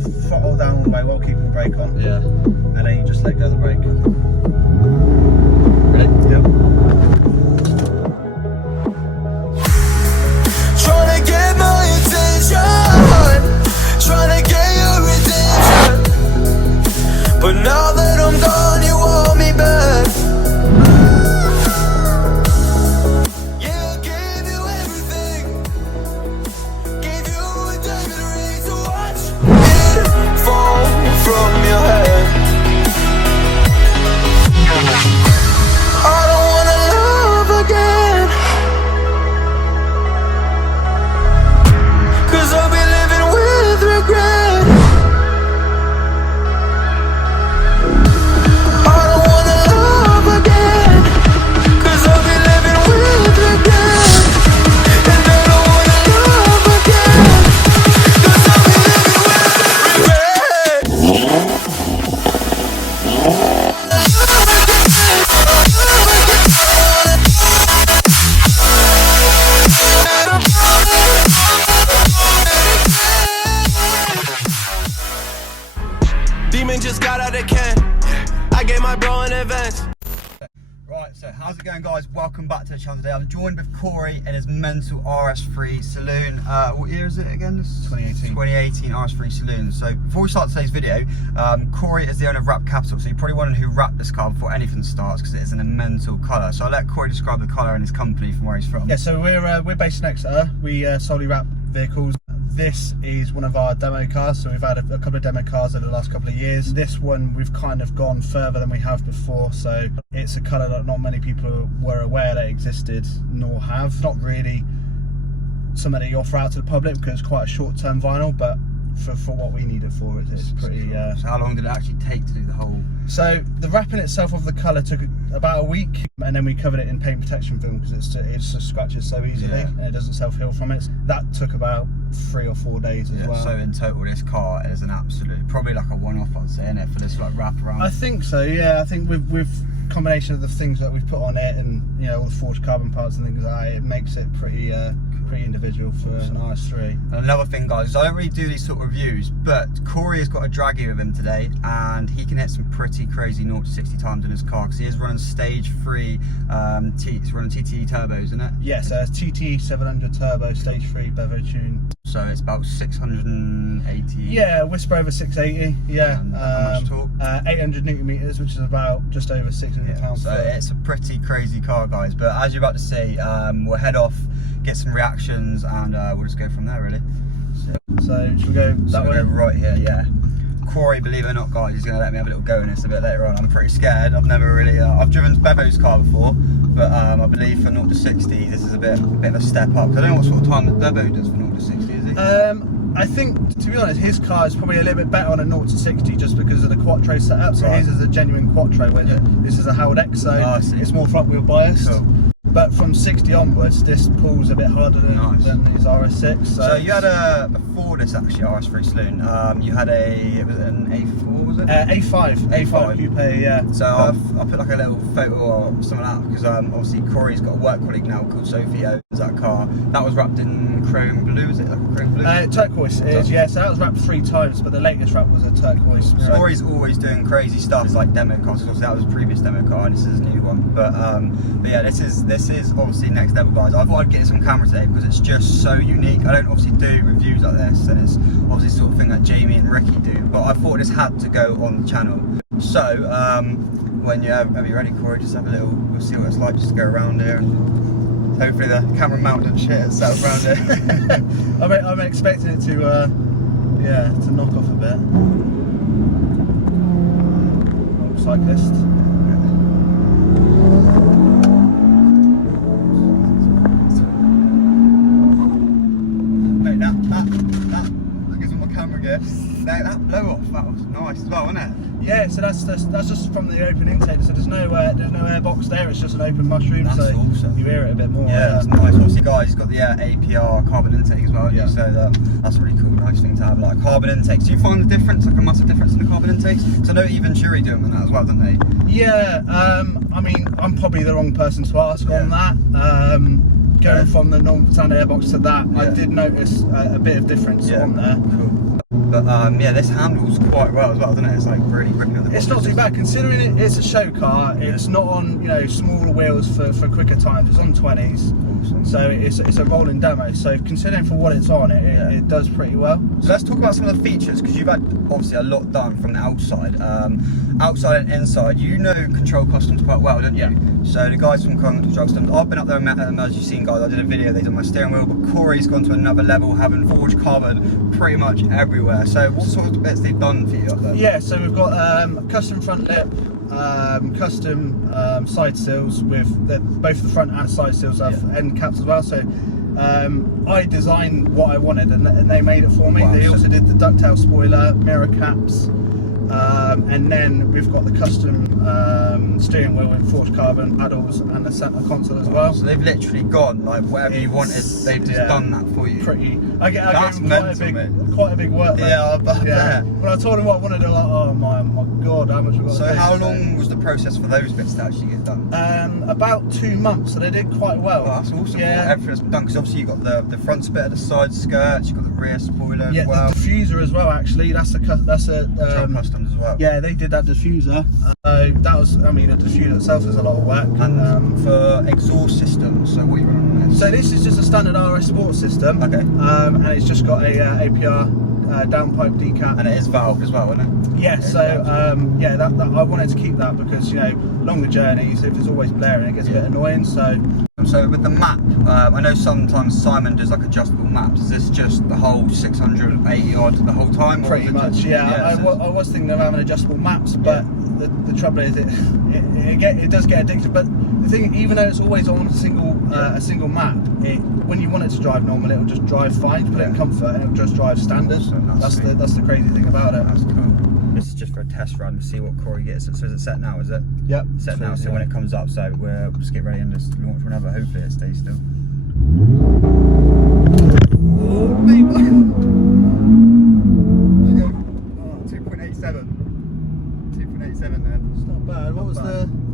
throttle down all the way while keeping the brake on. Yeah. And then you just let go of the brake. Ready? Yep. Trying to get my attention, trying to get your attention, but now that I'm gone, you want me back. Yeah, I gave you everything, gave you a diamond ring to watch it fall from your head. I don't wanna love again, 'cause I'll be living with regret. I don't wanna love again, 'cause I'll be living with regret. And I don't wanna love again, 'cause I'll be living with regret. Demon just got out of can. I gave my bro an advance. Right, so how's it going, guys? Welcome back to the channel today. I'm joined with Corey in his mental Rs3 Saloon. What year is it again? This is 2018. 2018 Rs3 Saloon. So before we start today's video, Corey is the owner of Wrap Capital, so you're probably wondering who wrapped this car before anything starts, because it is in a mental colour. So I'll let Corey describe the colour and his company from where he's from. Yeah, so we're based in Exeter. We solely wrap vehicles. This is one of our demo cars, so we've had a couple of demo cars over the last couple of years. This one we've kind of gone further than we have before, so it's a colour that not many people were aware that existed, nor have. Not really something that you offer out to the public because it's quite a short-term vinyl, but for what we need it for, it's pretty... So how long did it actually take to do the whole... So the wrapping itself of the colour took about a week, and then we covered it in paint protection film because it just scratches so easily, and it doesn't self-heal from it. That took about 3 or 4 days as well. So in total, this car is an absolute, probably like a one-off, I'd say, isn't it, for this like wrap around? I think so, yeah. I think with combination of the things that we've put on it, and you know, all the forged carbon parts and things like that, it makes it pretty individual for an Rs3. And another thing, guys, I don't really do these sort of reviews, but Corey has got a draggy with him today, and he can hit some pretty crazy 0 to 60 times in his car, because he is running stage 3 he's running TTE turbos, isn't it? Yes, TTE 700 turbo, stage 3 bevo tune. So it's about 680. Yeah, whisper over 680. Yeah. And how much torque? 800 Newton meters, which is about just over 600 pounds. So it's a pretty crazy car, guys. But as you're about to see, we'll head off, get some reactions, and we'll just go from there, really. So should we go that way? Right here, yeah. Corey, believe it or not, guys, he's going to let me have a little go in this a bit later on. I'm pretty scared. I've never really, I've driven Bevo's car before, but I believe for 0 to 60, this is a bit of a step up. I don't know what sort of time that Bevo does for 0 to 60, is he? I think, to be honest, his car is probably a little bit better on a 0 to 60 just because of the Quattro setup. So his is a genuine Quattro, where this is a Howard X, so it's more front wheel biased. Cool. But from 60 onwards, this pulls a bit harder than his Rs6. So you had before this actually Rs3 Saloon, you had it was an A4, was it? A5 coupe, yeah. So I'll put like a little photo or something out, because obviously Corey's got a work colleague now called Sophie, owns that car. That was wrapped in chrome blue, is it? Like a chrome blue? Turquoise is, yeah. So that was wrapped 3 times, but the latest wrap was a turquoise. Corey's always doing crazy stuff. It's like demo cars. Obviously that was a previous demo car, and this is a new one. But yeah, this is obviously next level, guys. I thought I'd get this on camera today because it's just so unique. I don't obviously do reviews like this, and it's obviously the sort of thing that Jamie and Ricky do, but I thought this had to go on the channel. So when you're ready, Corey, just have a little, we'll see what it's like, just to go around here, and hopefully the camera mount and shit itself around here. I'm expecting it to knock off a bit. Oh, cyclist. That blow off, that was nice as well, wasn't it? Yeah, so that's just from the open intake. So there's no air box there. It's just an open mushroom. That's so awesome. You hear it a bit more. Yeah, that's nice. Obviously, guys, he's got the APR carbon intake as well. Yeah. So that's a really cool, nice thing to have, like carbon intakes. Do you find the difference, like a massive difference in the carbon intakes? So I know even Jury do them and that as well, don't they? Yeah. I mean, I'm probably the wrong person to ask on that. Going from the normal standard airbox to that, I did notice a bit of difference on there. Cool. But yeah, this handles quite well as well, doesn't it? It's like really grippy on the It's not too bad considering it's a show car. It's not on, you know, smaller wheels for quicker times. It's on 20s, Awesome. so it's a rolling demo. So considering for what it's on, it does pretty well. So let's talk about some of the features, because you've had obviously a lot done from the outside. Outside and inside, you know Control Customs quite well, don't you? Yeah. So the guys from Control Customs, I've been up there and met them, as you've seen, guys. I did a video, they did my steering wheel, but Corey's gone to another level, having forged carbon pretty much everywhere. So what sort of bits they've done for you up there? Yeah, so we've got custom front lip, custom side sills with both the front and side sills have end caps as well. So I designed what I wanted and they made it for me. Wow, they so also did the ducktail spoiler, mirror caps, and then we've got the custom steering wheel with forged carbon paddles and the centre console as well. So they've literally gone like whatever you wanted, they've just done that for you. Pretty. I get That's quite a big work. Yeah, I bet. Yeah. When I told them what I wanted, they're like, oh my god, how much have I got to So do? how long was the process for those bits to actually get done? About 2 months, so they did quite well. Oh, that's awesome. Yeah. Everything's been done, because obviously you've got the front bit, the side skirts, you've got the rear spoiler Yeah, as well. the diffuser as well. Actually, that's a Control Customs as well. yeah, they did that diffuser. That was, I mean, the diffuser itself is a lot of work. And for exhaust systems, so what are you running on this? So this is just a standard RS Sport system. Okay. And it's just got a APR downpipe decap. And it is valved as well, isn't it? Yeah, so yeah, that I wanted to keep that because, you know, longer journeys, if it's always blaring, it gets a bit annoying. So with the map, I know sometimes Simon does like adjustable maps. Is this just the whole 680 odd the whole time? pretty much, yeah. so I was thinking of having adjustable maps, but the trouble is it does get addictive. But the thing, even though it's always on a single map, when you want it to drive normal, it'll just drive fine. You put it in comfort, and it'll just drive standard. Awesome, That's the crazy thing about it. That's cool. This is just for a test run to see what Corey gets. So is it set now, is it? Yep. Set now, so when it comes up, so we'll just get ready and just launch whenever. Hopefully it stays still. Oh, baby. There you go. Oh, 2.87. 2.87 there. It's not bad. What was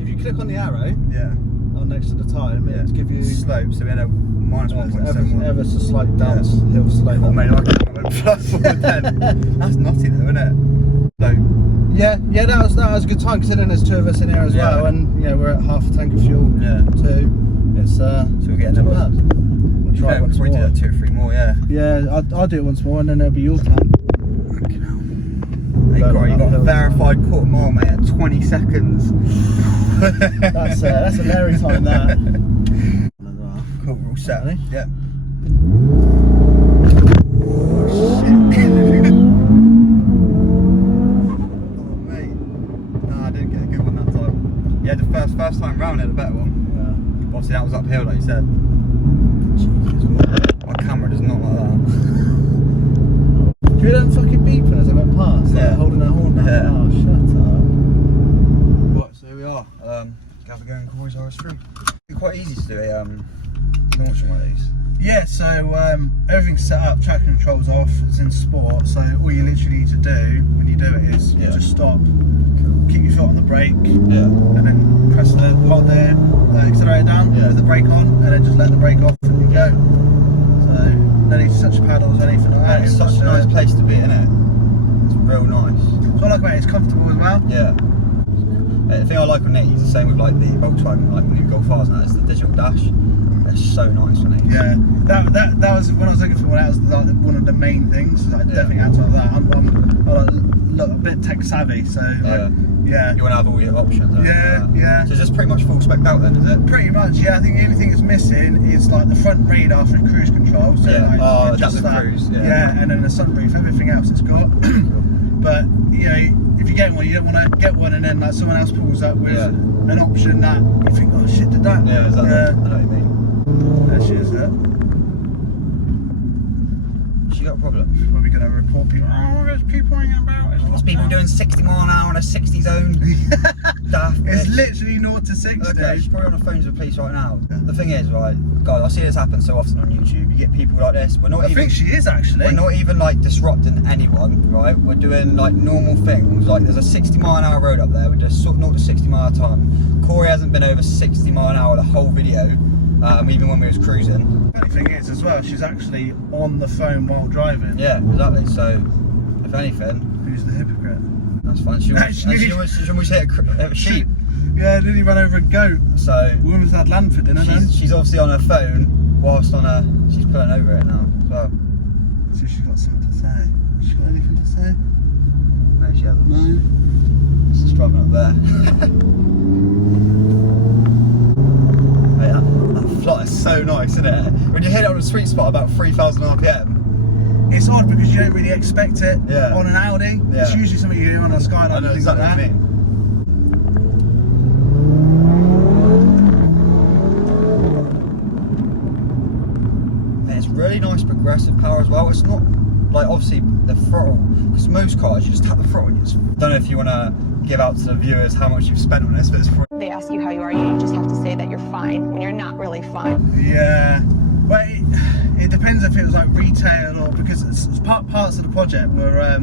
if you click on the arrow Yeah. on next to the time, it'll give you slope, so we had a minus 1.71. ever so slight downhill slope. Oh, mate, I can't plus 410. That's nutty though, isn't it? So, Yeah, that was a good time considering there's 2 of us in here as well, and you know we're at half a tank of fuel too. It's so we're getting not another. bad. We'll try it once We more. did 2 or 3 more, yeah. Yeah, I'll do it once more, and then it'll be your turn. Fucking hell. Hey, Corey, you got a verified quarter mile, mate, at 20 seconds. That's a Larry time. That. Cool, we're all set. Ready? Yeah. Yeah, the first time round had a better one. Yeah. Obviously that was uphill, like you said. My camera does not like that. Do you hear them fucking beeping as I went past? Yeah. Like holding their horn. Yeah. Oh, shut up. Right, so here we are. Have a go in Corey's Rs3. It's quite easy to do a launching one of these. Yeah, so everything's set up, traction control's off, it's in sport, so all you literally need to do when you do it is just stop, keep your foot on the brake, and then hold the accelerator down, with the brake on, and then just let the brake off and you go. So no need to touch paddles or anything like that. It's such a nice place to be, isn't it? It's real nice. So I like about it, it's comfortable as well. Yeah. The thing I like on these, the same with like the Volkswagen, like new Golf R's, and that's the digital dash. They're so nice on these. Yeah, that was when I was looking for one. That was like one of the main things. I definitely had to have that. I'm a bit tech savvy, so like, yeah. You want to have all your options. Yeah. So it's just pretty much full spec out then, is it? Pretty much, yeah. I think the only thing that's missing is like the front radar for cruise control. So like, that's just a cruise. Yeah, and then the sunroof. Everything else it's got. But you know, if you get one, you don't want to get one and then like someone else pulls up with an option that you think, oh shit, did that? Yeah, exactly. I know what you mean. There she is. She got a problem. Are we going to report people? Oh, there's people hanging about. There's people doing 60 mile an hour on a 60 zone. It's literally 0 to 60. Okay, she's probably on the phone to the police right now. The thing is, right, guys, I see this happen so often on YouTube. You get people like this. I think she is actually. We're not even like disrupting anyone, right? We're doing like normal things. Like there's a 60 mile an hour road up there. We're just 0 to 60 mile a time. Corey hasn't been over 60 mile an hour the whole video, even when we was cruising. The funny thing is as well, she's actually on the phone while driving. Yeah, exactly. So if anything. Who's the hypocrite? That's fine. She almost hit a sheep. Yeah, nearly ran over a goat. So The woman's had land for dinner then. she's obviously on her phone whilst she's pulling over it now as well. So she's got something to say. Has she got anything to say? No, she hasn't. No. She's driving up there. Mate, that flight is so nice, isn't it? When you hit it on a sweet spot about 3,000 RPM. It's odd because you don't really expect it Yeah. on an Audi. Yeah. It's usually something you do on a Skyline. I know and things exactly like what that. you mean. It's really nice progressive power as well. It's not like obviously the throttle, because most cars you just tap the throttle and you just don't know if you want to give out to the viewers how much you've spent on this, but it's free. They ask you how you are, you just have to say that you're fine when you're not really fine. Yeah. Well, it depends if it was like retail or because it's parts of the project were a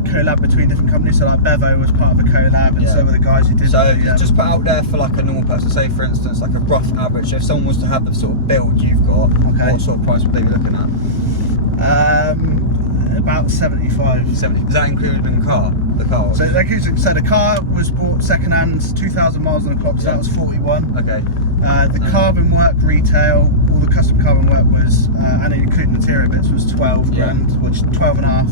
collab between different companies. So like Bevo was part of a collab, and so were the guys who did. So just put out there for like a normal person. Say for instance, like a rough average. If someone was to have the sort of build you've got, what sort of price would they be looking at? About 75. 70. Is that included in the car? So the car was bought second hand, 2,000 miles on the clock. So that was 41. Okay. The carbon work retail, all the custom carbon work was, and including material bits, was 12 grand, which 12 and a half.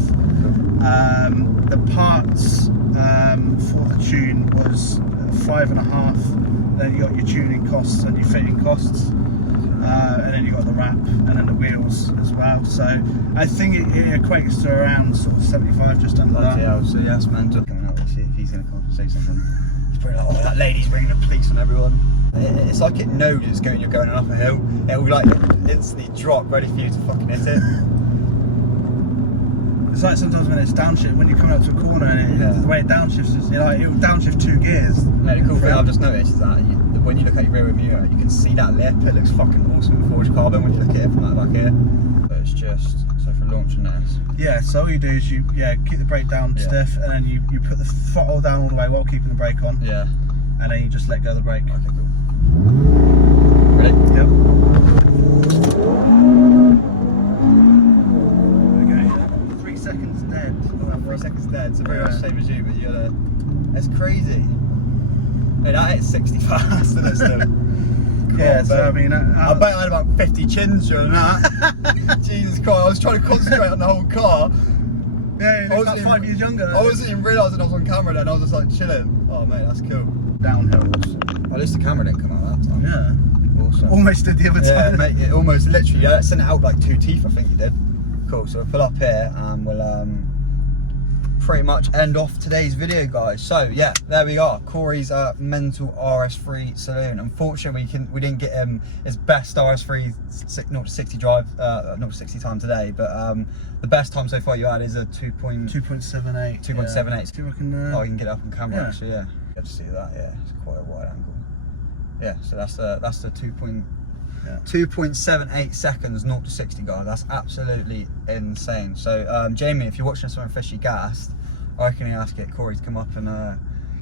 The parts for the tune was 5.5. Then you got your tuning costs and your fitting costs, and then you got the wrap and then the wheels as well. So I think it equates to around sort of 75, just under that. Yeah, so yes, man, just coming out to see if he's going to come and say something. He's probably like, oh, that lady's bringing the police on everyone. It's like it knows you're going up a hill. It will like instantly drop, ready for you to fucking hit it. It's like sometimes when it's downshift, when you come up to a corner and the way it downshifts, it will downshift 2 gears. Mate, the cool thing I've just noticed is that when you look at your rear mirror, you can see that lip. It looks fucking awesome with forged carbon when you look at it from that back here. But it's just, so for launching this. Yeah, so all you do is you keep the brake down stiff, and then you put the throttle down all the way while keeping the brake on. Yeah. And then you just let go of the brake. Okay, cool. Ready? Yep. Okay. 3 seconds dead. Oh, 3 seconds dead. So very much the same as you, but you gotta. It's crazy. Hey, that hit 60 fast, isn't it still? Cool, yeah, so I mean, I bet I had about 50 chins during that. Jesus Christ, I was trying to concentrate on the whole car. Yeah, I was like 5 years younger. I wasn't even realising I was on camera then, I was just like chilling. Oh mate, that's cool. Downhills. At least the camera didn't come out that time. Yeah. Awesome. Almost did the other time. Yeah, mate, it almost literally, sent it out like 2 teeth, I think you did. Cool, so we'll pull up here and we'll pretty much end off today's video, guys. So yeah, there we are, Corey's mental Rs3 Saloon. Unfortunately we didn't get him his best Rs3 0-60 drive, 0-60 time today, but the best time so far you had is a 2.78. 2.78. See if I can, oh, you can get it up on camera actually, yeah. Good to see that, yeah, it's quite a wide angle. Yeah, so that's the 2.78 seconds 0-60, guys. That's absolutely insane. So Jamie, if you're watching something fishy gassed, I reckon you have to get Corey to come up and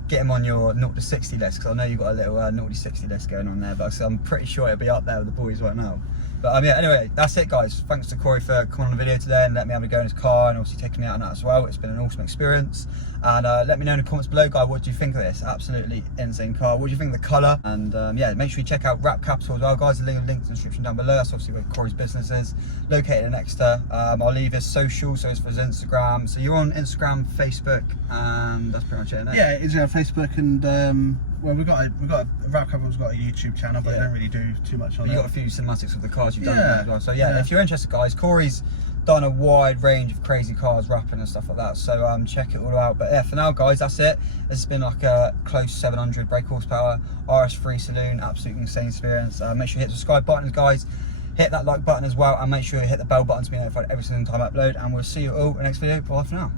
get him on your 0-60 list, because I know you've got a little 0-60 list going on there, but I'm pretty sure it'll be up there with the boys right now. But yeah, anyway, that's it, guys. Thanks to Corey for coming on the video today and letting me have a go in his car, and obviously taking me out on that as well. It's been an awesome experience. And let me know in the comments below, guys, what do you think of this absolutely insane car? What do you think of the colour? And yeah, make sure you check out Rap Capital as well, guys. The link in the description down below. That's obviously where Corey's business is, located in Exeter. I'll leave his social, so it's for his Instagram. So you're on Instagram, Facebook, and that's pretty much it, isn't it? Yeah, it's on Facebook, and well, we've got a Rap Capital's got a YouTube channel, but I don't really do too much on it. You've got a few cinematics of the cars you've done there as well. So yeah, if you're interested, guys, Corey's done a wide range of crazy cars, rapping and stuff like that, so check it all out. But yeah, for now, guys, that's it. This has been like a close 700 brake horsepower Rs3 Saloon, absolutely insane experience. Make sure you hit the subscribe button, guys, hit that like button as well, and make sure you hit the bell button to be notified every single time I upload, and we'll see you all in the next video. Bye for now.